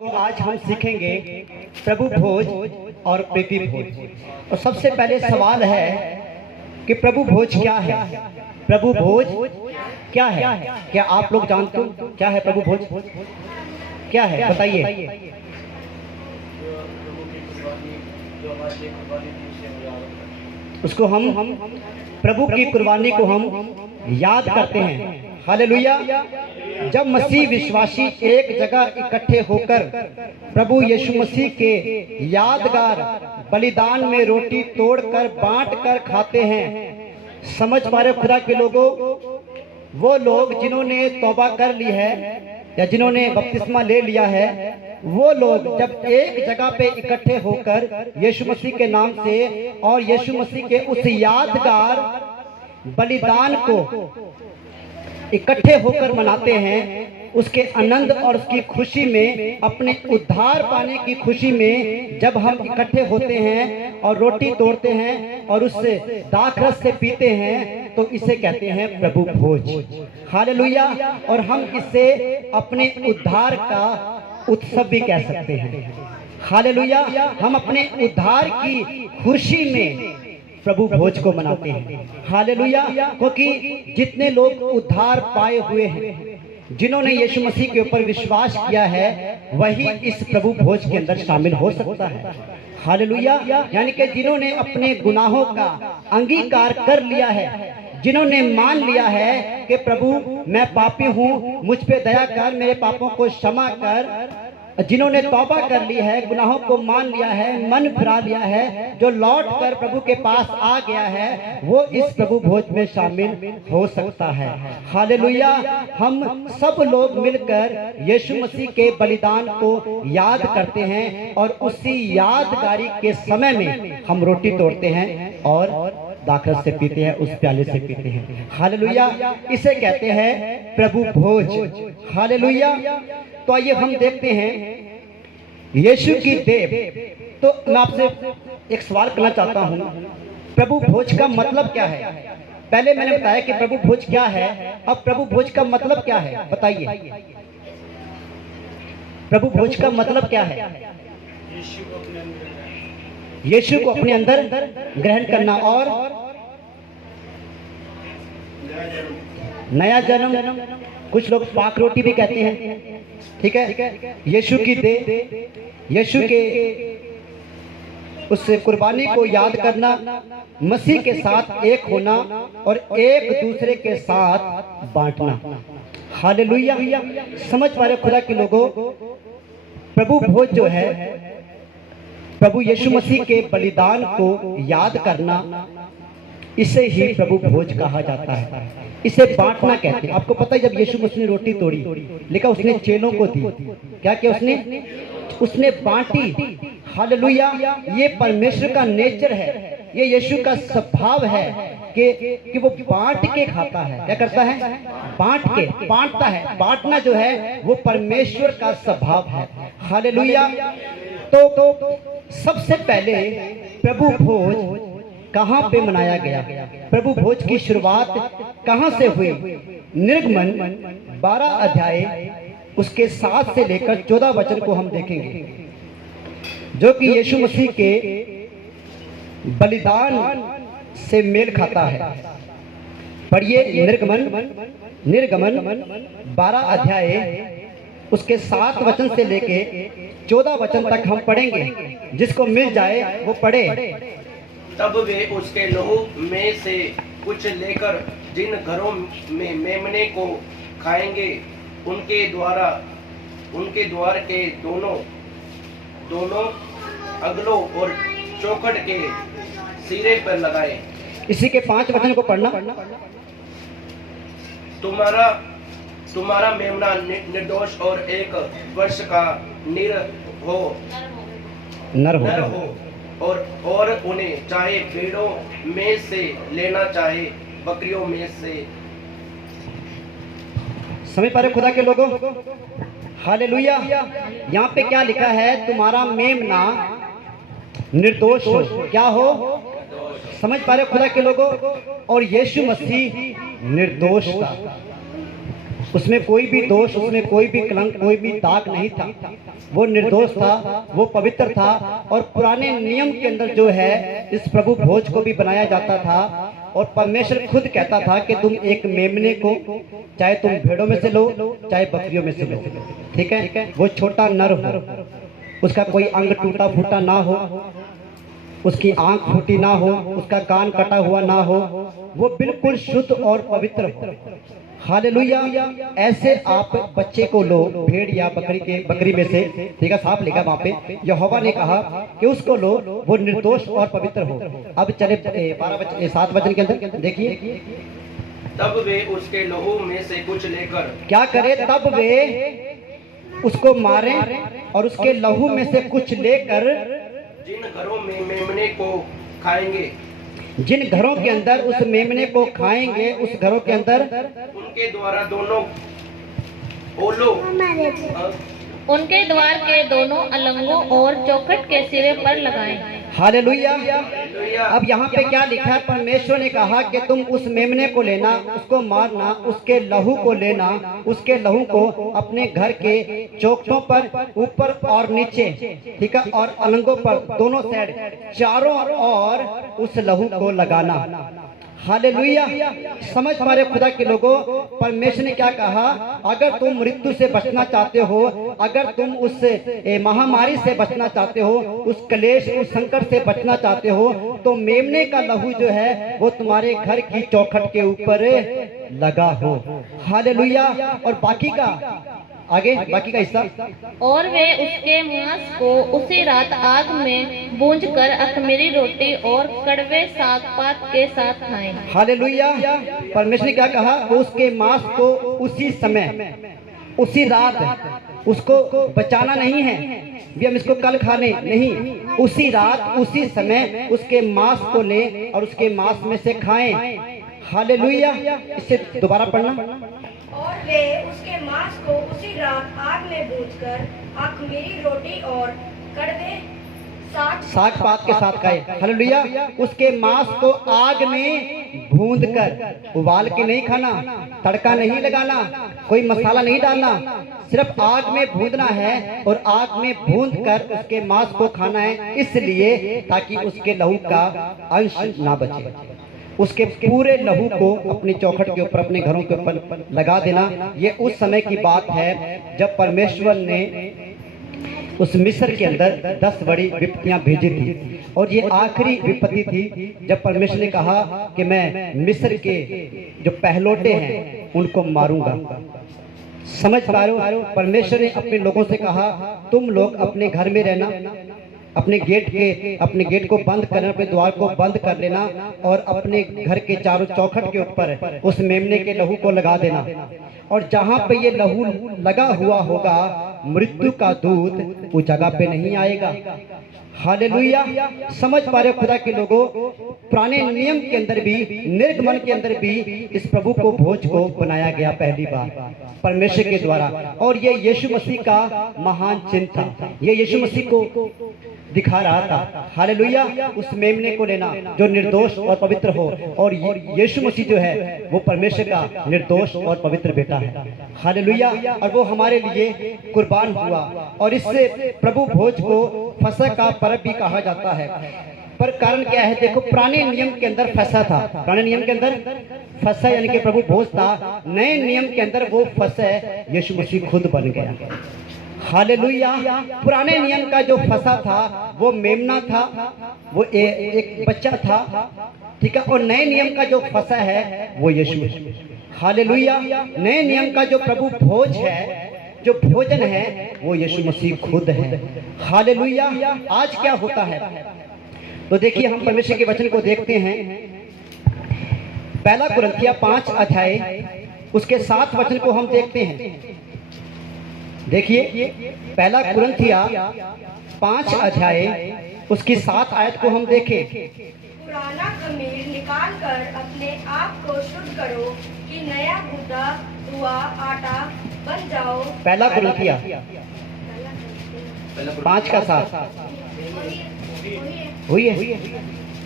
तो आज हम सीखेंगे प्रभु भोज और प्रीति भोज। और सबसे पहले सवाल है कि प्रभु भोज क्या है? प्रभु भोज क्या है? क्या आप लोग जानते हो क्या है प्रभु भोज? क्या है बताइए। उसको हम प्रभु की कुर्बानी को हम याद करते हैं। हालेलुया। जब मसीह विश्वासी एक जगह इकट्ठे होकर प्रभु यीशु मसीह के यादगार बलिदान में रोटी तोड़कर बांटकर खाते हैं, समझ पा रहे खुदा के लोगों? वो लोग जिन्होंने तौबा कर ली है या जिन्होंने बपतिस्मा ले लिया है, वो लोग जब एक जगह पे इकट्ठे होकर यीशु मसीह के नाम से और यीशु मसीह के उस यादगार बलिदान को इकट्ठे होकर मनाते हैं, उसके आनंद और उसकी खुशी में, अपने उद्धार पाने की खुशी में जब हम इकट्ठे होते हैं और रोटी तोड़ते हैं और उससे दाखरस से पीते हैं, तो इसे कहते हैं प्रभु भोज। हालेलुया। और हम इसे अपने उद्धार का उत्सव भी कह सकते हैं। हालेलुया। हम अपने उद्धार की खुशी में प्रभु भोज को मनाते हैं। हालेलुया। क्योंकि जितने लोग उद्धार पाए हुए हैं, जिन्होंने यीशु मसीह के ऊपर विश्वास किया है, वही इस प्रभु भोज के अंदर शामिल हो सकता है। हालेलुया। यानी कि जिन्होंने अपने गुनाहों का अंगीकार कर लिया है, जिन्होंने मान लिया है कि प्रभु मैं पापी हूँ, मुझ पे दया कर, मेरे पापों को क्षमा कर, जिन्होंने तौबा कर ली है, गुनाहों को मान लिया है, मन फिरा लिया है, जो लौट कर प्रभु के पास आ गया है, वो इस प्रभु भोज में शामिल हो सकता है। हालेलुया। हम सब लोग मिलकर यीशु मसीह के बलिदान को याद करते हैं और उसी यादगारी के समय में हम रोटी तोड़ते हैं और दाखरस से पीते हैं, उस प्याले से पीते हैं। हालेलुया। इसे कहते हैं प्रभु भोज। हालेलुया। तो आइए हम देखते हैं यीशु की देव। तो मैं आपसे एक सवाल करना चाहता हूं, प्रभु भोज का मतलब क्या है? पहले मैंने बताया कि प्रभु भोज क्या है, अब प्रभु भोज का मतलब क्या है बताइए। प्रभु भोज का मतलब क्या है? यीशु को अपने अंदर ग्रहण करना और नया जन्म, कुछ लोग पाक रोटी भी कहते हैं। ठीक है। यीशु की देह, यीशु के उस कुर्बानी को याद करना, मसीह के साथ एक होना और एक दूसरे के साथ बांटना। हालेलुया। समझ पा रहे खुदा के लोगों? प्रभु भोज जो है, प्रभु यीशु मसीह के बलिदान को याद करना, इसे ही प्रभु भोज कहा जाता है। इसे बांटना कहते हैं। आपको पता है जब यीशु मसीह ने रोटी तोड़ी, लेकिन उसने चेलों को दी। क्या किया उसने बांटी। हालेलुया। ये परमेश्वर का नेचर है, ये यीशु का स्वभाव है कि वो बांट के खाता है। क्या करता है? बांट के, बांटता है। बांटना जो है वो परमेश्वर का स्वभाव है। हालेलुया। तो सबसे पहले प्रभु भोज कहां पे मनाया गया? प्रभु भोज की शुरुआत कहां से हुई? निर्गमन 12 अध्याय उसके 7 से लेकर 14 वचन को हम देखेंगे, जो कि यीशु मसीह के बलिदान से मेल खाता है। पढ़िए निर्गमन 12 अध्याय उसके 7 वचन से लेके 14 वचन तक हम पढ़ेंगे। जिसको मिल जाए वो पढ़े। तब वे उसके लहू में से कुछ लेकर जिन घरों में मेमने को खाएंगे, उनके द्वार के दोनों अगलों और चौखट के सिरे पर लगाए। इसी के 5 वचन को पढ़ना। तुम्हारा मेमना निर्दोष और 1 वर्ष का नर हो और उन्हें चाहे भेड़ों में से लेना, चाहे बकरियों में से। समझ पा रहे खुदा के लोगों? हालेलुया। यहाँ पे क्या लिखा है? तुम्हारा मेमना निर्दोष हो। क्या हो? समझ पा रहे खुदा के लोगों? और यीशु मसीह निर्दोष था। उसमें कोई भी दोष, उसमें कोई भी कलंक, कोई भी दाग नहीं था। वो निर्दोष था, वो पवित्र था। और पुराने नियम के अंदर जो है इस प्रभु भोज को भी बनाया जाता था। और परमेश्वर खुद कहता था कि तुम एक मेमने को, चाहे तुम भेड़ों में से लो चाहे बकरियों में से लो, ठीक है, वो छोटा नर हो, उसका कोई अंग टूटा फूटा ना हो, उसकी आंख फूटी ना हो, उसका कान कटा हुआ ना हो, वो बिल्कुल शुद्ध और पवित्र हो। हालेलुया। ऐसे आप बच्चे को लो, भेड़ या बकरी में से, ठीक है, सांप लिखा वहां पे, यहोवा ने कहा कि उसको लो, वो निर्दोष और पवित्र हो। अब चले 7 वचन के अंदर देखिए, तब वे उसके लहू में से कुछ लेकर क्या करे, तब वे उसको मारे और उसके लहू में से कुछ लेकर जिन घरों में मेमने को खाएंगे, जिन घरों के अंदर उस मेमने को खाएंगे, उस घरों के अंदर उनके द्वारा दोनों ओलों, उनके द्वार के दोनों अलंगों और चौखट के सिरे पर लगाएं। हालेलुया। अब यहाँ पे क्या लिखा है, परमेश्वर ने कहा कि तुम उस मेमने को लेना, उसको मारना, उसके लहू को लेना, उसके लहू को अपने घर के चौखटों पर, ऊपर और नीचे, ठीक है, और अलंगों पर, दोनों साइड, चारों ओर उस लहू को लगाना। हालेलुया। समझ पा रहे खुदा के लोगों, परमेश्वर ने क्या कहा, अगर तुम मृत्यु से बचना चाहते हो, अगर तुम उस महामारी से बचना चाहते हो, उस क्लेश, उस संकट से बचना चाहते हो, तो मेमने का लहू जो है वो तुम्हारे घर की चौखट के ऊपर लगा हो। हालेलुया। और बाकी का आगे, बाकी का हिस्सा, और वे उसके मांस को उसी रात आग में भूंजकर अख़मीरी रोटी और कड़वे साग पात के साथ खाएं। हालेलुया। परमेश्वर ने क्या कहा, उसके मांस को उसी समय, उसी रात, उसको बचाना नहीं है भी हम इसको कल खाने नहीं, उसी रात उसी समय उसके मांस को ले और उसके मांस में से खाएं। हालेलुया। इससे दोबारा पढ़ना, और वे उसके मांस को उसी रात आग में भूनकर अख़मीरी रोटी और कड़वे साग पात के साथ खाए। हालेलुया। उसके मांस को आग में भूंद कर, उबाल के नहीं खाना, तड़का नहीं लगाना, कोई मसाला नहीं डालना, सिर्फ आग में भूंदना है और आग में भूंद कर उसके मांस को खाना है, इसलिए ताकि उसके लहू का अंश ना बचे। उसके पूरे लहू को अपनी चौखट के ऊपर, अपने घरों के ऊपर लगा देना। ये उस समय की बात है जब परमेश्वर ने उस मिस्र के अंदर 10 बड़ी विपत्तियां भेजी थी, और ये आखिरी विपत्ति थी जब परमेश्वर ने कहा कि मैं मिस्र के जो पहलौठे हैं उनको मारूंगा। समझ पा रहे हो, परमेश्वर ने अपने लोगों से कहा तुम लोग अपने घर में रहना, अपने गेट को बंद करना, अपने द्वार को बंद कर लेना और अपने घर के चारों चौखट के ऊपर उस मेमने के लहू को लगा देना, और जहां पे ये लहू लगा हुआ होगा मृत्यु का दूत उस जगह पे नहीं आएगा। हालेलुया। समझ पा रहे हो खुदा के लोगों, पुराने नियम के अंदर भी, निर्गमन के अंदर भी इस प्रभु को भोज को बनाया गया पहली बार परमेश्वर के द्वारा, और ये यीशु मसीह का महान चिन्ह था। ये यीशु मसीह को दिखा रहा था। हालेलुया। उस मेमने को लेना जो निर्दोष और पवित्र हो, और यीशु मसीह जो है वो परमेश्वर का निर्दोष और पवित्र बेटा है। हालेलुया। और वो हमारे लिए कुर्बान हुआ, और इससे प्रभु भोज को फसह का पर्व भी कहा जाता है। पर कारण क्या है, देखो पुराने नियम के अंदर फसह था, पुराने नियम के अंदर फसह यानी कि प्रभु भोज था। नए नियम के अंदर वो फसह यीशु मसीह खुद बन गया। हालेलुया। पुराने नियम का जो फसह था वो मेमना था, वो एक बच्चा था, ठीक है, और नए नियम का जो फसह है वो यीशु। हालेलुया। नए नियम का जो प्रभु भोज है, जो भोजन है, वो यीशु मसीह खुद है। हालेलुया। आज क्या होता है, तो देखिए हम परमेश्वर के वचन को देखते हैं। पहला कुरिन्थिया 5 अध्याय उसके 7 वचन को हम देखते हैं। देखिए पहला कुरिन्थिया 5 अध्याय उसकी 7 आयत को हम देखें। पुराना खमीर निकाल कर अपने आप को शुद्ध करो कि नया गूंदा हुआ आटा बन जाओ। पहला कुरिन्थिया 5 का 7 हुई है।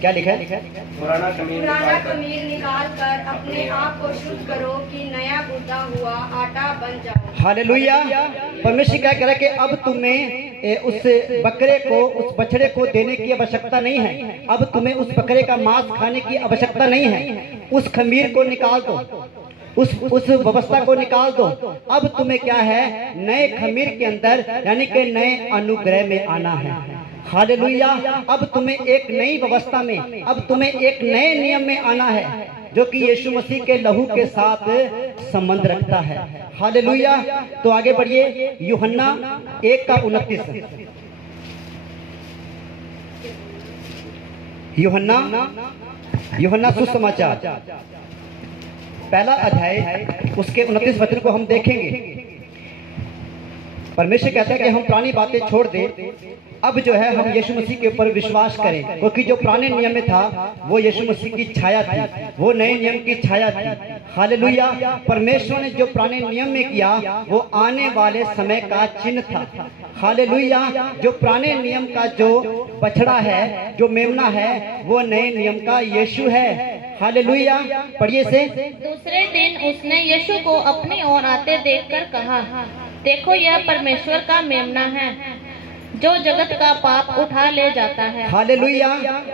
क्या लिखा है? पुराना खमीर पुराना निकाल कर खमीर निकाल कर अपने आप को शुद्ध करो कि नया गूंथा हुआ आटा बन जाओ। हालेलुया। परमेश्वर क्या कह रहा है कि अब तुम्हें उस बकरे को, उस बछड़े को देने की आवश्यकता नहीं है। अब तुम्हें उस बकरे का मांस खाने की आवश्यकता नहीं है। उस खमीर को निकाल दो, उस व्यवस्था को निकाल दो। अब तुम्हें क्या है, नए खमीर के अंदर यानी कि नए अनुग्रह में आना है। हालेलुया। अब तुम्हें एक नई व्यवस्था में, अब तुम्हें एक नए नियम में आना है जो कि यीशु मसीह के लहू के साथ संबंध रखता है। हालेलुया। तो आगे बढ़िए, यूहन्ना 1:29। यूहन्ना सुसमाचार पहला अध्याय उसके 29 वचन को हम देखेंगे। परमेश्वर कहता है कि हम पुरानी बातें छोड़ दें, अब जो है हम यीशु मसीह के ऊपर विश्वास करें, क्योंकि जो पुराने नियम में था वो यीशु मसीह की छाया थी, वो नए नियम की छाया थी। हालेलुया। परमेश्वर ने जो पुराने नियम में किया वो आने वाले समय का चिन्ह था। हालेलुया। जो पुराने नियम का जो बछड़ा है, जो मेमना है, वो नए नियम का यीशु है। हालेलुया। पढ़िए से। दूसरे दिन उसने यीशु को अपनी ओर आते देखकर कहा, देखो यह परमेश्वर का मेमना है जो जगत का पाप उठा ले जाता है। हालेलुया।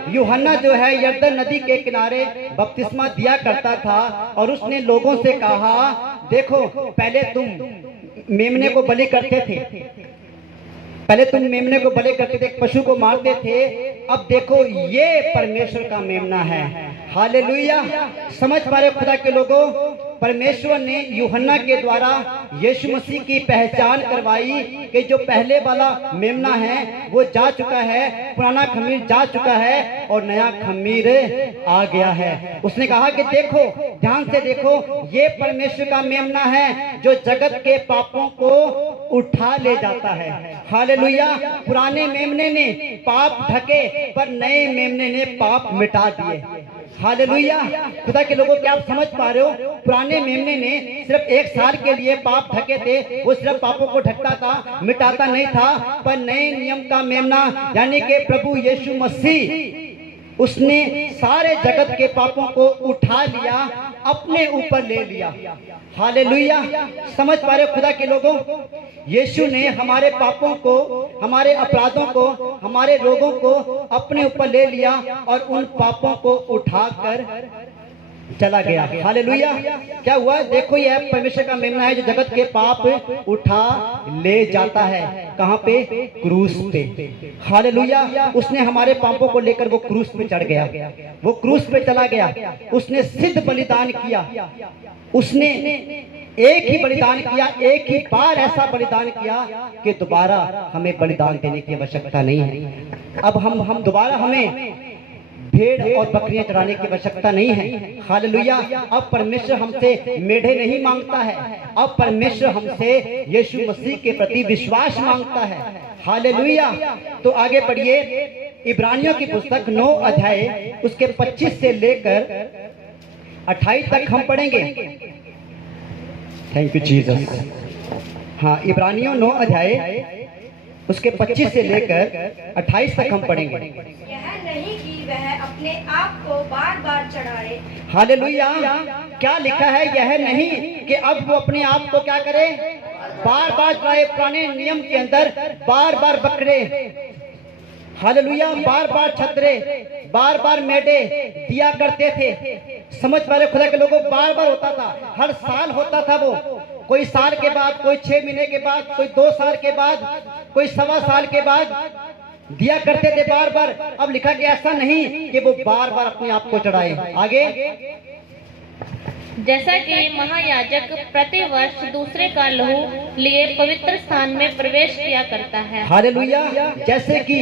यूहन्ना जो है यरदन नदी के किनारे बपतिस्मा दिया करता था और उसने लोगों से कहा, देखो पहले तुम मेमने को बलि करते थे, पहले तुम मेमने को बलि करते थे, पशु को मारते थे, अब देखो ये परमेश्वर का मेमना है। हालेलुया। समझ पा रहे खुदा के लोगों, परमेश्वर ने यूहन्ना के द्वारा यीशु मसीह की पहचान करवाई कि जो पहले वाला मेमना है वो जा चुका है, पुराना खमीर जा चुका है और नया खमीर आ गया है। उसने कहा कि देखो, ध्यान से देखो, ये परमेश्वर का मेमना है जो जगत के पापों को उठा ले जाता है। हालेलुया। पुराने मेमने ने पाप ढके पर नए मेमने ने पाप मिटा दिए। हालेलुया। खुदा के लोगों, क्या आप समझ पा रहे हो? पुराने मेमने ने सिर्फ 1 साल के लिए पाप ढके थे, वो सिर्फ पापों को ढकता था, मिटाता नहीं था। पर नए नियम का मेमना यानी कि प्रभु यीशु मसीह, उसने सारे जगत के पापों को उठा लिया, अपने ऊपर ले लिया। हालेलुया। समझ पा रहे खुदा के लोगों, यीशु ने हमारे पापों को, हमारे अपराधों को, हमारे रोगों को अपने ऊपर ले लिया और उन पापों को उठाकर चला गया। हालेलुया। क्या हुआ? देखो यह परमेश्वर का मेमना है जो जगत के पाप उठा ले जाता है। कहाँ पे? क्रूस पे। हालेलुया। उसने हमारे पापों को लेकर वो क्रूस पे चढ़ गया, वो क्रूस पे चला गया। उसने सिद्ध बलिदान किया, उसने एक ही बलिदान किया, एक ही बार ऐसा बलिदान किया कि दोबारा हमें बलिदान देने की आवश्यकता नहीं है। अब हम दोबारा हमें भेड़ और बकरियां चढ़ाने की आवश्यकता नहीं है। हालेलुया। अब परमेश्वर हमसे मेढ़े नहीं मांगता है, अब परमेश्वर हमसे यीशु मसीह के प्रति विश्वास मांगता है। हालेलुया। तो आगे बढ़िए, इब्रानियों की पुस्तक 9 अध्याय उसके 25 से लेकर 28 तक हम पढ़ेंगे। Thank you Jesus. हाँ, इब्रानियों 9 अध्याय उसके 25 से लेकर 28 तक हम पढ़ेंगे। यह नहीं कि वह अपने आप को बार बार चढ़ाए। हालेलुया। क्या लिखा है? यह नहीं कि अब वो अपने आप को क्या करे, बार बार चढ़ाए। पुराने नियम के अंदर बार बार बकरे, हालेलुया, बार बार छतरे, बार बार मेढे दिया करते थे। समझ पा रहे खुदा के लोगों, बार बार होता था, हर साल होता था वो, कोई साल के बाद, कोई 6 महीने के बाद, कोई 2 साल के बाद, कोई 1.25 साल के बाद दिया करते थे बार बार। अब लिखा कि ऐसा नहीं कि वो बार बार अपने आप को चढ़ाए। आगे, जैसा कि महायाजक प्रतिवर्ष दूसरे का लहू लिए पवित्र स्थान में प्रवेश किया करता है। हालेलुया। जैसे कि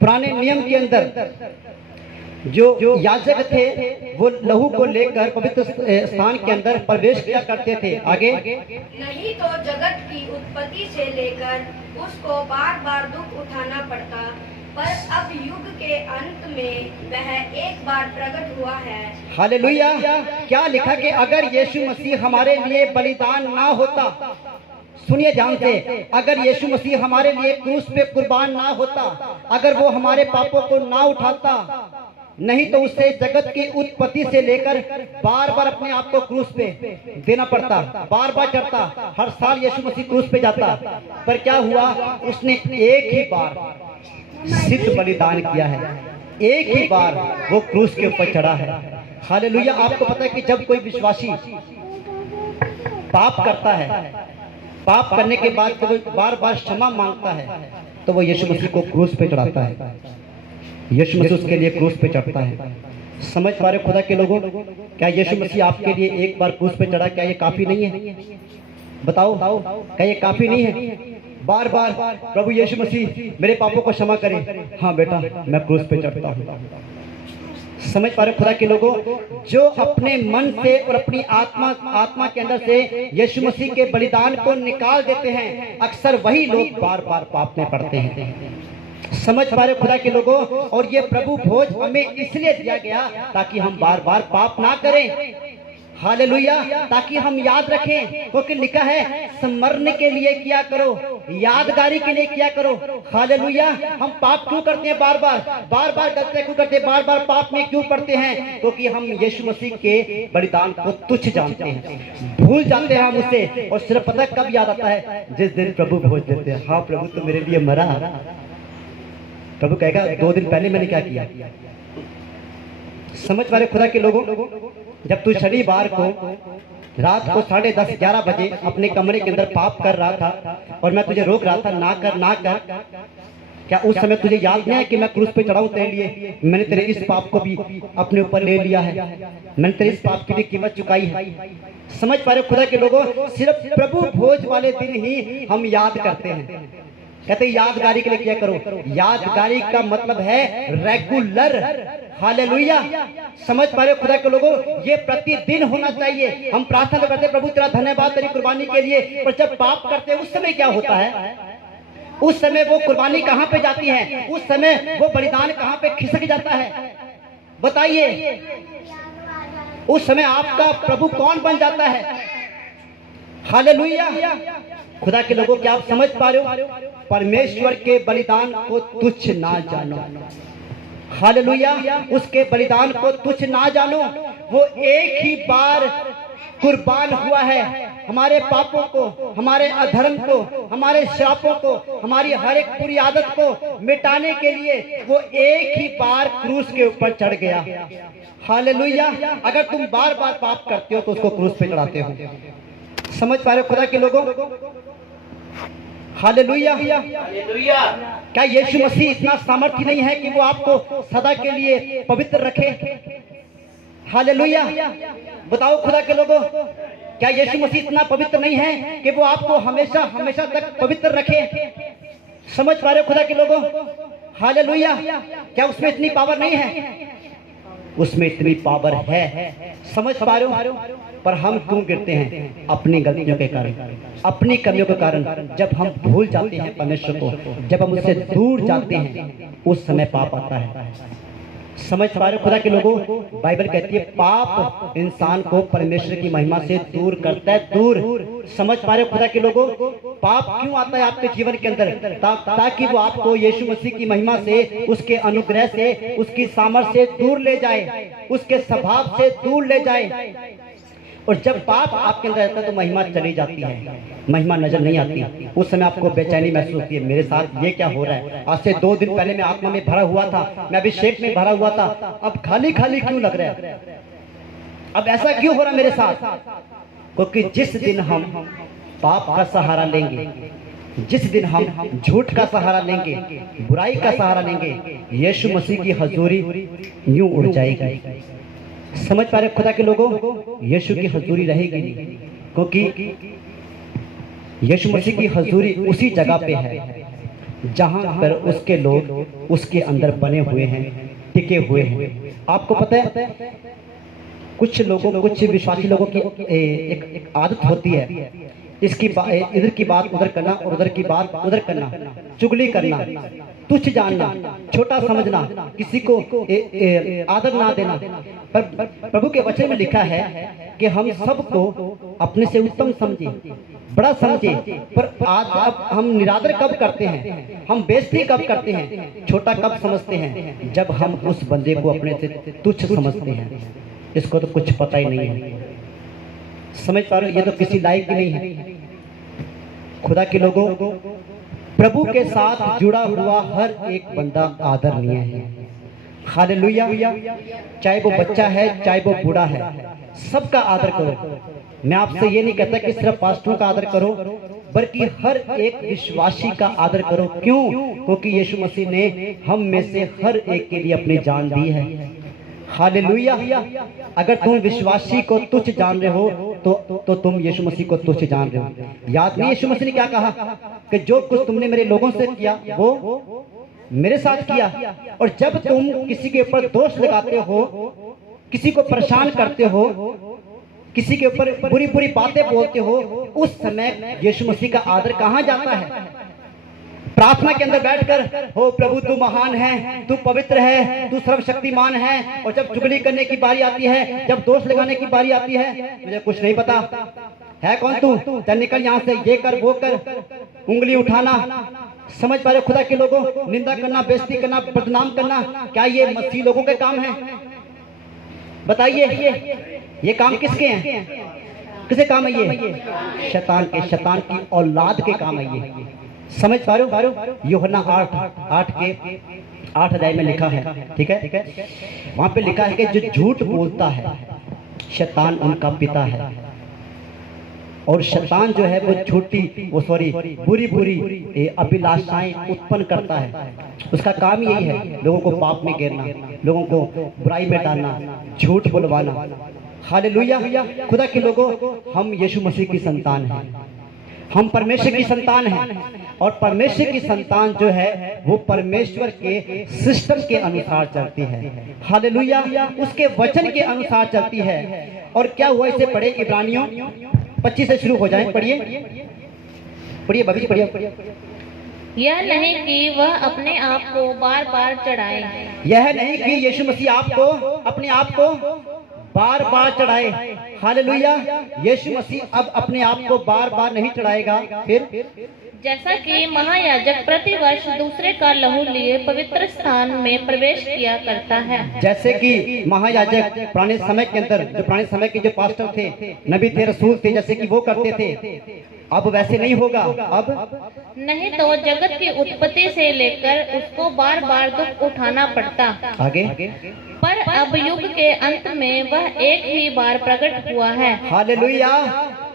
पुराने नियम के अंदर जो याजक थे वो लहू को लेकर पवित्र स्थान के अंदर प्रवेश किया करते थे। आगे, नहीं तो जगत की उत्पत्ति से लेकर उसको बार बार दुख उठाना पड़ता, पर अब युग के अंत में वह एक बार प्रकट हुआ है। हालेलुया। क्या लिखा कि अगर यीशु मसीह हमारे लिए बलिदान ना होता सुनिए ध्यान से, अगर यीशु मसीह हमारे लिए क्रूस पे कुर्बान ना होता, अगर वो हमारे पापों को ना उठाता, नहीं तो उसे जगत की उत्पत्ति से लेकर बार बार अपने आप को क्रूस पे देना पड़ता, बार बार चढ़ता, हर साल यीशु मसीह क्रूस पे जाता। पर क्या हुआ, उसने एक ही बार सिद्ध बलिदान किया है, एक ही बार वो क्रूस के ऊपर चढ़ा है। हालेलुया। आपको पता है कि जब कोई विश्वासी पाप करता है, पाप करने के बाद जब वो बार बार क्षमा मांगता है, तो वो यीशु मसीह को क्रूस पे चढ़ाता है, यीशु मसीह उसके लिए क्रूस पे चढ़ता है। समझ पा रहे खुदा के लोगों, क्या यीशु मसीह आपके लिए एक बार क्रूस पे चढ़ा, क्या ये काफी नहीं है? बताओ, क्या ये काफी नहीं है? बार बार प्रभु यीशु मसीह मेरे पापों को क्षमा करे, हाँ बेटा मैं क्रूस पे चढ़ता हूँ। समझ पा रहे खुदा के लोगों, जो अपने मन से और अपनी आत्मा के अंदर से यीशु मसीह के बलिदान को निकाल देते हैं, अक्सर वही लोग बार बार पाप में पड़ते हैं। समझ पा रहे खुदा के लोगों, और ये प्रभु भोज हमें इसलिए दिया गया ताकि हम बार बार पाप ना करें। हालेलुया। ताकि हम याद रखें, क्योंकि लिखा है स्मरण के लिए किया करो, यादगारी के लिए किया करो। हालेलुया। हम पाप क्यों करते हैं? बार बार गलतियां क्यों करते हैं? बार बार पाप में क्यों पड़ते हैं? क्योंकि हम यीशु मसीह के बलिदान को तुच्छ जानते हैं, भूल जाते हैं हम उसे। और सिर्फ पता कब याद आता है? जिस दिन प्रभु भोज देते हैं, हाँ प्रभु तो मेरे लिए मरा। प्रभु कहेगा 2 दिन पहले मैंने क्या किया। समझ पा रहे खुदा के लोगों, जब तू शनिवार को रात को 10:30-11 बजे अपने कमरे के अंदर पाप कर रहा था और मैं तुझे रोक रहा था, ना कर, क्या उस समय तुझे याद नहीं है कि मैं क्रूस पे चढ़ाऊं तेरे लिए? मैंने तेरे इस पाप को भी अपने ऊपर ले लिया है, मैंने तेरे इस पाप की भी कीमत चुकाई है। समझ पा रहे खुदा के लोगों, सिर्फ प्रभु भोज वाले दिन ही हम याद करते हैं। कहते यादगारी के लिए किया करो। यादगारी का मतलब है रेगुलर। हालेलुया। समझ पा रहे खुदा के लोगों, ये प्रतिदिन होना चाहिए। हम प्रार्थना करते प्रभु तेरा धन्यवाद तेरी कुर्बानी के लिए, पर जब पाप करते हैं उस समय क्या होता है? उस समय वो कुर्बानी कहाँ पे जाती है? उस समय वो बलिदान कहाँ पे खिसक जाता है? बताइए, उस समय आपका प्रभु कौन बन जाता है? हालेलुया। खुदा के लोगों, क्या आप समझ पा रहे हो? परमेश्वर के बलिदान को तुच्छ ना जानो। हालेलुया। उसके बलिदान को तुच्छ ना जानो। वो एक ही बार कुर्बान हुआ है हमारे पापों को, हमारे अधर्म को, हमारे श्रापों को, हमारी हर एक बुरी आदत को मिटाने के लिए वो एक ही बार क्रूस के ऊपर चढ़ गया। हालेलुया। अगर तुम बार बार पाप करते हो तो उसको क्रूस पे चढ़ाते हो। समझ पा रहे हो खुदा के लोगों? हालेलुया। क्या यीशु मसीह इतना सामर्थ्य नहीं है कि वो आपको सदा के लिए पवित्र रखे? हालेलुया। बताओ खुदा के लोगों, क्या यीशु मसीह इतना पवित्र नहीं है कि वो आपको हमेशा हमेशा तक पवित्र रखे? समझ पा रहे हो खुदा के लोगों? हालेलुया। क्या उसमें इतनी पावर नहीं है? उसमें इतनी पावर है। समझ पा रहे हो? पर हम क्यों गिरते हैं? अपनी गलतियों के कारण, अपनी कमियों के कारण। जब हम भूल जाते हैं परमेश्वर को, जब हम उससे दूर जाते हैं, उस समय पाप आता है। समझ पा रहे खुदा के लोगों, बाइबल कहती है पाप इंसान को परमेश्वर की महिमा से दूर करता है, दूर। समझ पा रहे खुदा के लोगों, पाप क्यों आता है आपके जीवन के अंदर? ताकि वो आपको यीशु मसीह की महिमा से, उसके अनुग्रह से, उसकी सामर्थ्य से दूर ले जाए, उसके स्वभाव से दूर ले जाए। और जब पाप आपके अंदर रहता है तो महिमा चली जाती है, महिमा नजर नहीं आती। उस समय आपको बेचैनी महसूस होती है, मेरे साथ ये क्या हो रहा है? आज से 2 दिन पहले मैं आत्मा में भरा हुआ था, मैं अभिषेक में भरा हुआ था, अब खाली खाली क्यों लग रहा है? अब ऐसा क्यों हो रहा है मेरे साथ? क्योंकि जिस दिन हम पाप का सहारा लेंगे, जिस दिन हम झूठ का सहारा लेंगे, बुराई का सहारा लेंगे, यीशु मसीह की हजूरी यूं उड़ जाएगी। समझ पा रहे खुदा के लोगों, यीशु की हजूरी रहेगी नहीं, क्योंकि यीशु मसीह की हजूरी उसी जगह पे है जहां पर उसके लोग उसके अंदर बने हुए हैं, टिके हुए हैं। आपको पता है कुछ लोगों, कुछ विश्वासी लोगों की एक आदत होती है, इधर की बात उधर करना और उधर की बात उधर करना, चुगली करना। तुच्छ जानना, छोटा समझना, किसी को आदर ना देना। पर प्रभु के वचन में लिखा है कि हम सबको अपने से उत्तम समझे, बड़ा समझे। पर आज अब हम निरादर कब करते हैं, हम बेइज्जती कब करते हैं, छोटा कब समझते हैं, जब हम उस बंदे को अपने से तुच्छ समझते हैं। इसको तो कुछ पता ही नहीं है, समझ पा रहे हो, ये तो किसी लायक ही नहीं है। खुदा के लोगों, प्रभु के साथ जुड़ा हुआ हर एक बंदा आदरणीय है। हालेलुया। चाहे वो बच्चा है, चाहे वो बूढ़ा है, सबका आदर करो। मैं आपसे ये नहीं कहता कि सिर्फ पास्टरों का आदर करो, बल्कि हर एक विश्वासी का आदर करो। क्यों? क्योंकि यीशु मसीह ने हम में से हर एक के लिए अपनी जान दी है। हालेलुया। अगर तुम विश्वासी को तुच्छ जान रहे हो तो तुम यीशु मसीह को तुच्छ जान रहे हो। याद नहीं यीशु मसीह ने क्या कहा कि जो कुछ तुमने मेरे लोगों से किया वो मेरे साथ किया। और जब तुम किसी के ऊपर दोष लगाते हो, किसी को परेशान करते हो, किसी के ऊपर बुरी बुरी बातें बोलते हो, उस समय यीशु मसीह का आदर कहाँ जाता है? प्रार्थना के अंदर बैठकर, हो प्रभु तू महान है, तू पवित्र है, तू सर्वशक्तिमान है। और जब चुगली करने की बारी आती है, जब दोष लगाने की बारी आती है, मुझे कुछ नहीं पता है, कौन तू, चल निकल यहाँ से, ये कर वो कर, उंगली उठाना। समझ पा रहे खुदा के लोगों, निंदा करना, बेइज्जती करना, बदनाम करना, क्या ये मसीह लोगों के काम है? बताइए, ये काम किसके हैं? किसके काम है ये? शैतान के, शैतान की औलाद के काम है ये। समझ पा रहे हो? यूहन्ना 8 अध्याय में लिखा है, ठीक है, वहां पे लिखा है कि जो झूठ बोलता है शैतान उनका पिता है। और शैतान जो है वो बुरी बुरी अभिलाषाएं उत्पन्न करता है। उसका काम यही है, लोगों को पाप में गिरना, लोगों को बुराई में डालना, झूठ बुलवाना। हालेलुया। खुदा के लोगों, हम यीशु मसीह की संतान हैं, हम परमेश्वर की संतान हैं। और परमेश्वर की संतान जो है वो परमेश्वर के सिस्टम के अनुसार चलती है। हालेलुया। उसके वचन के अनुसार चलती है। और क्या हुआ, इसे पढ़े, इब्रानियों 25 से शुरू हो जाए। पढ़िए पढ़िए बबी, पढ़िए। यह नहीं कि वह अपने आप को बार बार चढ़ाए, यह नहीं कि यीशु मसीह आपको अपने आप को बार बार चढ़ाए। हालेलुया। यीशु मसीह अब अपने आप को बार बार नहीं चढ़ाएगा। फिर जैसा कि महायाजक प्रतिवर्ष दूसरे का लहू लिए पवित्र स्थान में प्रवेश किया करता है। जैसे कि महायाजक पुराने समय के अंदर, जो पुराने समय के जो पास्टर थे, नबी थे, रसूल थे, जैसे कि वो करते थे, अब वैसे नहीं होगा। अब नहीं तो जगत की उत्पत्ति से लेकर उसको बार बार दुख उठाना पड़ता। आगे पर अब युग के अंत में वह एक ही बार प्रकट हुआ है। हालेलुया।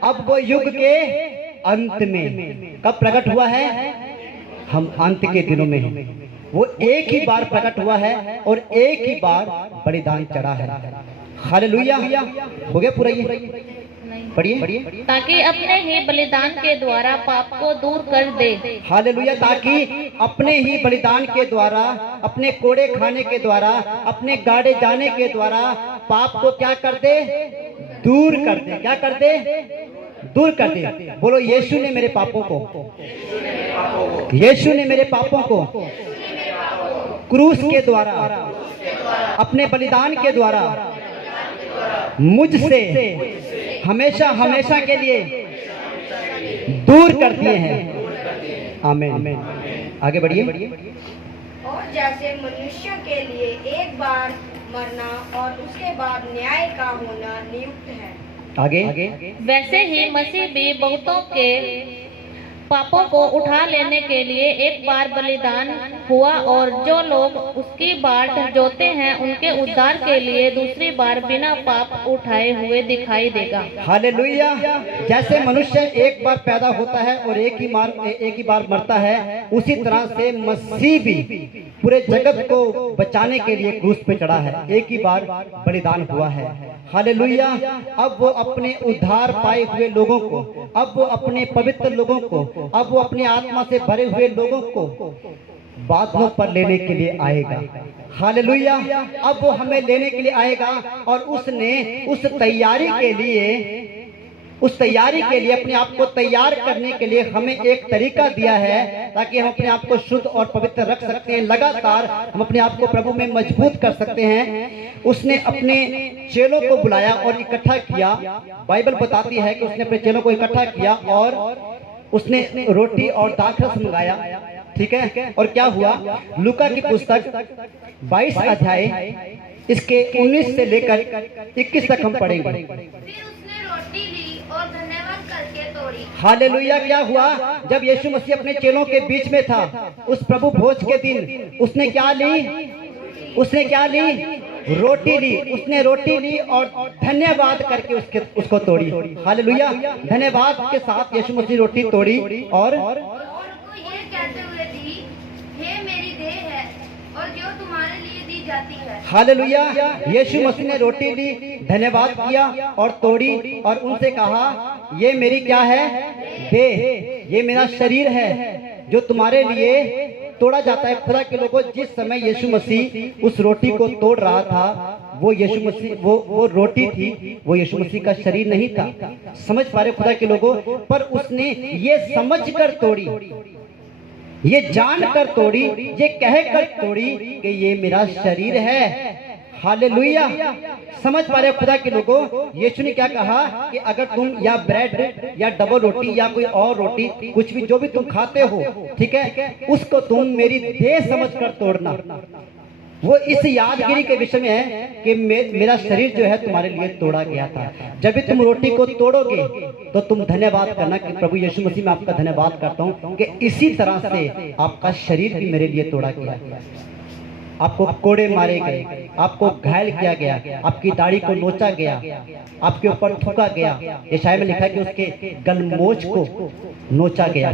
अब वो युग के अंत में कब प्रकट हुआ है? हम अंत के दिनों में हैं। वो एक ही बार प्रकट हुआ है और एक ही बार बलिदान चढ़ा है। हालेलुया। हो गया पूरा ये? पढ़िए। ताकि अपने ही बलिदान के द्वारा पाप को दूर कर दे। हालेलुया। ताकि अपने ही बलिदान के द्वारा, अपने कोड़े खाने के द्वारा, अपने गाड़े जाने के द्वारा पाप को क्या कर दे? दूर कर दे। क्या कर दे? दूर कर दे। बोलो, यीशु ने मेरे पापों को, यीशु ने मेरे पापों को क्रूस के द्वारा, अपने बलिदान के द्वारा मुझसे हमेशा हमेशा के लिए दूर कर दिए हैं। आमीन। आगे बढ़िए। और जैसे मनुष्यों के लिए एक बार मरना और उसके बाद न्याय का होना नियुक्त है, आगे वैसे ही मसीह भी बहुतों के पापों को उठा लेने के लिए एक बार बलिदान हुआ, और जो लोग उसकी बाट जोते हैं उनके उद्धार के लिए दूसरी बार बिना पाप उठाए हुए दिखाई देगा। हालेलुया। जैसे मनुष्य एक बार पैदा होता है और एक ही बार मरता है, उसी तरह से मसीह भी पूरे जगत को बचाने के लिए क्रूस पे चढ़ा है, एक ही बार बलिदान हुआ है। हालेलुया। अब वो अपने उद्धार पाए हुए लोगों को, अब वो अपने पवित्र लोगों को, अब वो अपनी आत्मा से भरे हुए लोगों को बादलों पर लेने के लिए आएगा। हालेलुया। अब वो हमें लेने के लिए आएगा और उसने उस तैयारी के लिए उस तैयारी के लिए, अपने आप को तैयार करने के लिए हमें एक तरीका दिया है ताकि हम अपने आप को शुद्ध और पवित्र रख सकते हैं। लगातार हम अपने आप को प्रभु में मजबूत कर सकते हैं। उसने अपने चेलों को बुलाया और इकट्ठा किया। बाइबल बताती है कि उसने अपने चेलों को इकट्ठा किया और उसने रोटी और दाखरस मंगाया। ठीक है, और क्या हुआ? लूका की पुस्तक 22 अध्याय इसके 19 से लेकर 21 तक हम पढ़ेंगे। फिर उसने रोटी ली और धन्यवाद करके तोड़ी। हालेलुया। क्या हुआ? जब यीशु मसीह अपने चेलों के बीच में था, उस प्रभु भोज के दिन उसने क्या ली? उसने क्या ली? रोटी ली। उसने रोटी ली और धन्यवाद करके उसको तोड़ी। हालेलुया। धन्यवाद के साथ यीशु मसीह रोटी तोड़ी और उनको ये कहते हुए दी, हे मेरी देह है और जो तुम्हारे लिए दी जाती है। हालेलुया। यीशु मसीह ने रोटी ली, धन्यवाद किया और तोड़ी और उनसे कहा, ये मेरी क्या है? देह, ये मेरा शरीर है जो तुम्हारे लिए तोड़ा जाता है। खुदा के लोगों, जिस समय यीशु मसीह उस रोटी को तोड़ रहा था, वो यीशु मसीह वो रोटी थी, वो यीशु मसीह का शरीर नहीं था। समझ पा रहे खुदा के लोगों? पर उसने ये समझकर तोड़ी, ये जानकर तोड़ी, ये कहकर तोड़ी कि ये मेरा शरीर है। हालेलुया। समझ पा रहे खुदा के लोगों? यीशु ने क्या कहा कि अगर तुम या ब्रेड या डबल रोटी या कोई और रोटी, कुछ भी जो भी तुम खाते हो, ठीक है, उसको तुम मेरी देह समझकर तोड़ना। वो इस यादगिरी के विषय में है कि मेरा शरीर जो है तुम्हारे लिए तोड़ा गया था। जब भी तुम रोटी को तोड़ोगे तो तुम धन्यवाद करना कि प्रभु यीशु मसीह, मैं आपका धन्यवाद करता हूँ कि इसी तरह से आपका शरीर भी मेरे लिए तोड़ा गया। आपको कोड़े मारे गए, आपको घायल किया गया, आपकी दाढ़ी को नोचा गया, आपके ऊपर थूका गया। यशायाह में लिखा है कि उसके गलमोछ को नोचा गया।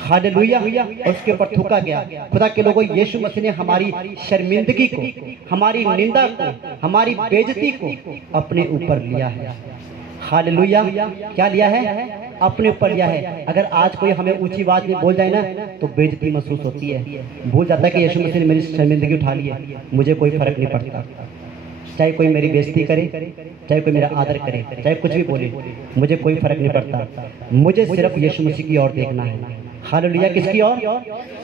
हालेलुया। और उसके ऊपर थूका गया। खुदा के लोगों, यीशु मसीह ने हमारी शर्मिंदगी को, हमारी निंदा को, हमारी बेइज्जती को अपने ऊपर लिया है। हालेलुया। क्या लिया है? अपने ऊपर लिया है। अगर आज कोई हमें ऊंची आवाज में बोल जाए ना तो बेइज्जती महसूस होती है। भूल जाता है कि यीशु मसीह ने मेरी शर्मिंदगी उठा ली है, मुझे कोई फर्क नहीं पड़ता। चाहे कोई मेरी बेइज्जती करे, चाहे कोई मेरा आदर करे, चाहे कुछ भी बोले, मुझे कोई फर्क नहीं पड़ता। मुझे सिर्फ यीशु मसीह की ओर देखना है। हालेलुया। किसकी ओर?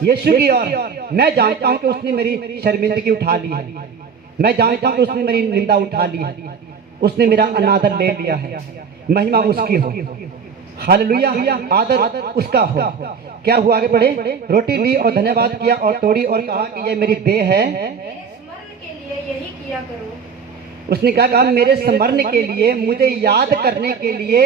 यीशु की ओर। मैं जानता हूँ कि उसने मेरी शर्मिंदगी उठा ली है। मैं जानता हूँ कि उसने मेरी निंदा उठा ली है। उसने मेरा अनादर ले लिया है। महिमा उसकी हो। हालेलुया। आदर उसका हो। क्या हुआ? आगे बढ़े। रोटी ली और धन्यवाद किया और तोड़ी और कहा कि ये मेरी देह है, स्मरण के लिए यही किया करो। उसने कहा मेरे स्मरण के लिए, मुझे याद करने के लिए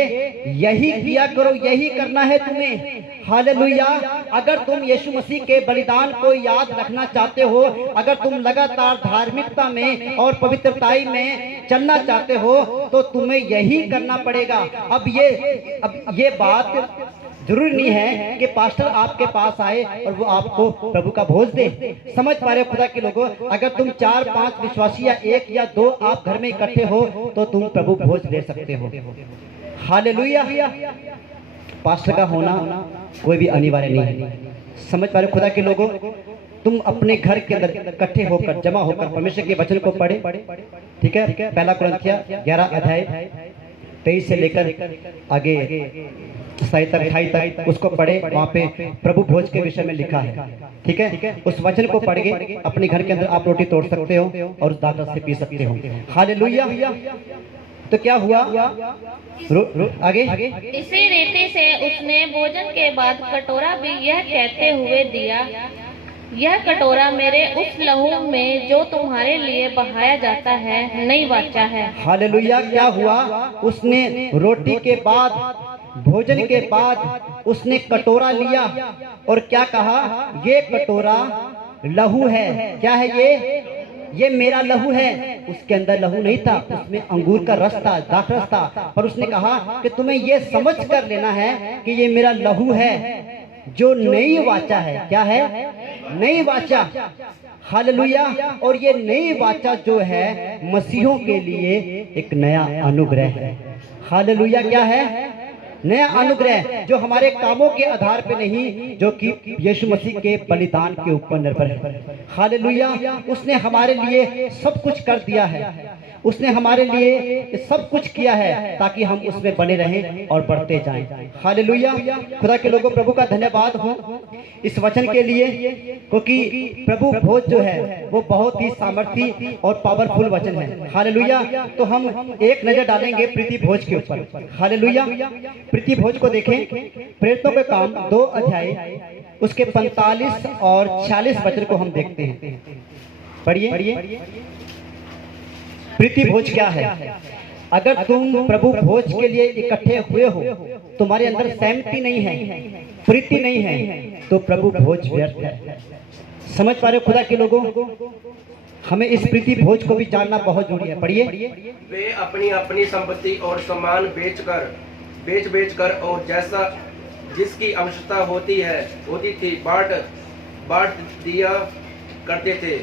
यही किया करो, यही करना है तुम्हें। हालेलुया। अगर तुम यीशु मसीह के बलिदान को याद रखना चाहते हो, अगर तुम लगातार धार्मिकता में और पवित्रताई में चलना चाहते हो, तो तुम्हें यही करना पड़ेगा। अब ये बात जरूरी नहीं है कि पास्टर आपके पास आए और वो आपको प्रभु का भोज दे। समझ पा रहे हो खुदा के लोगों? अगर तुम 4-5 विश्वासी या 1 या 2 आप घर में इकट्ठे हो तो तुम प्रभु भोज ले सकते हो। हालेलुया। पास्टर का होना कोई भी अनिवार्य नहीं है। समझ पा रहे हो खुदा के लोगों? तुम अपने घर के अंदर इकट्ठे होकर, जमा होकर परमेश्वर के वचन को पढ़े। ठीक है, पहला कुरिन्थिया 11 अध्याय 23 से लेकर आगे 27-28 तक उसको पढ़े। वहाँ पे प्रभु भोज के विषय में लिखा है। ठीक है, उस वचन को पढ़ के अपने घर के अंदर आप रोटी तोड़ सकते हो और उस दाखरस से पी सकते हो। हालेलुया। तो क्या हुआ? आगे। इसी रीति से उसने भोजन के बाद कटोरा भी यह कहते हुए दिया, यह कटोरा मेरे उस लहू में जो तुम्हारे लिए बहाया जाता है नई वाचा है। हालेलुया। क्या हुआ? उसने रोटी के बाद, भोजन के बाद उसने कटोरा लिया और क्या कहा? ये कटोरा लहू है। क्या है ये मेरा लहू है। उसके अंदर लहू नहीं था, उसमें अंगूर का रस था, दाखरस था। पर उसने कहा कि तुम्हें ये समझ कर लेना है कि ये मेरा लहू है जो नई वाचा है। क्या है? नई वाचा। हालेलुया। और ये नई वाचा जो है मसीहों के लिए एक नया अनुग्रह है। हालेलुया। क्या है? नया अनुग्रह जो हमारे कामों के आधार पे नहीं, जो कि यीशु मसीह के बलिदान के ऊपर निर्भर है। हालेलुया। उसने हमारे लिए सब कुछ कर दिया है। उसने हमारे लिए सब कुछ किया है ताकि हम उसमें बने रहें और बढ़ते जाएं। हालेलुया। खुदा के लोगों, प्रभु का धन्यवाद हो इस वचन के लिए, क्योंकि प्रभु भोज जो है वो बहुत ही सामर्थी और पावरफुल वचन है। हालेलुया। तो हम एक नजर डालेंगे प्रीति भोज के ऊपर। हालेलुया। प्रीति भोज को देखें, प्रेरितों के काम 2 अध्याय उसके 45 और 46 वचन को हम देखते हैं। पढ़िए। प्रीति भोज क्या है? अगर तुम प्रभु भोज के लिए इकट्ठे हुए हो, तुम्हारे अंदर सहमति नहीं है, प्रीति नहीं है, तो प्रभु भोज व्यर्थ है। समझ पा रहे हो खुदा के लोगों? हमें इस प्रीति भोज को भी जानना बहुत जरूरी है। पढ़िए। वे अपनी अपनी संपत्ति और सामान बेच कर और जैसा जिसकी आवश्यकता होती थी बांट दिया करते थे।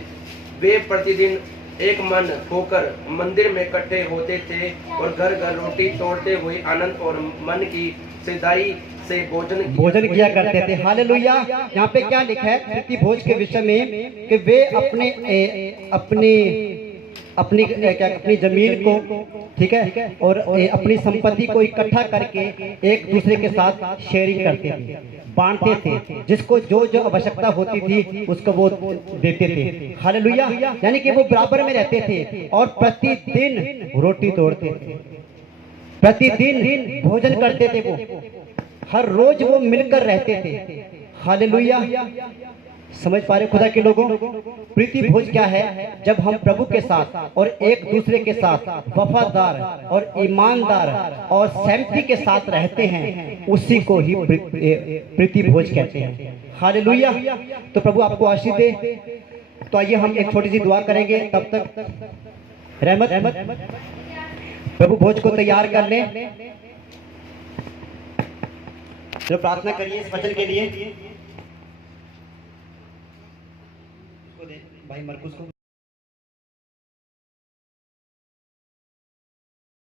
वे प्रतिदिन एक मन होकर मंदिर में इकट्ठे होते थे और घर घर रोटी तोड़ते हुए आनंद और मन की सिधाई से भोजन किया करते थे। हालेलुया। यहाँ पे क्या लिखा है प्रीति भोज के विषय में कि वे अपनी जमीन को, ठीक है, और अपनी संपत्ति को इकट्ठा करके एक दूसरे के साथ शेयरिंग करते थे, बांटते थे। जिसको जो जो आवश्यकता होती थी उसको वो देते थे। हालेलुया। यानी कि वो बराबर में रहते थे और प्रतिदिन रोटी तोड़ते थे, प्रतिदिन भोजन करते थे। वो हर रोज वो मिलकर रहते थे। हालेलुया। समझ पा रहे खुदा के लोगों? प्रीति भोज क्या है? जब हम प्रभु के साथ और एक दूसरे के साथ वफादार और ईमानदार और सहमति के साथ रहते हैं, उसी को ही प्रीति भोज कहते हैं। हालेलुया। तो प्रभु आपको आशीष दे। तो आइए हम एक छोटी सी दुआ करेंगे। तब तक रहमत प्रभु भोज को तैयार कर लें। तो प्रार्थना करिए इस वचन के लिए। भाई मरकुस को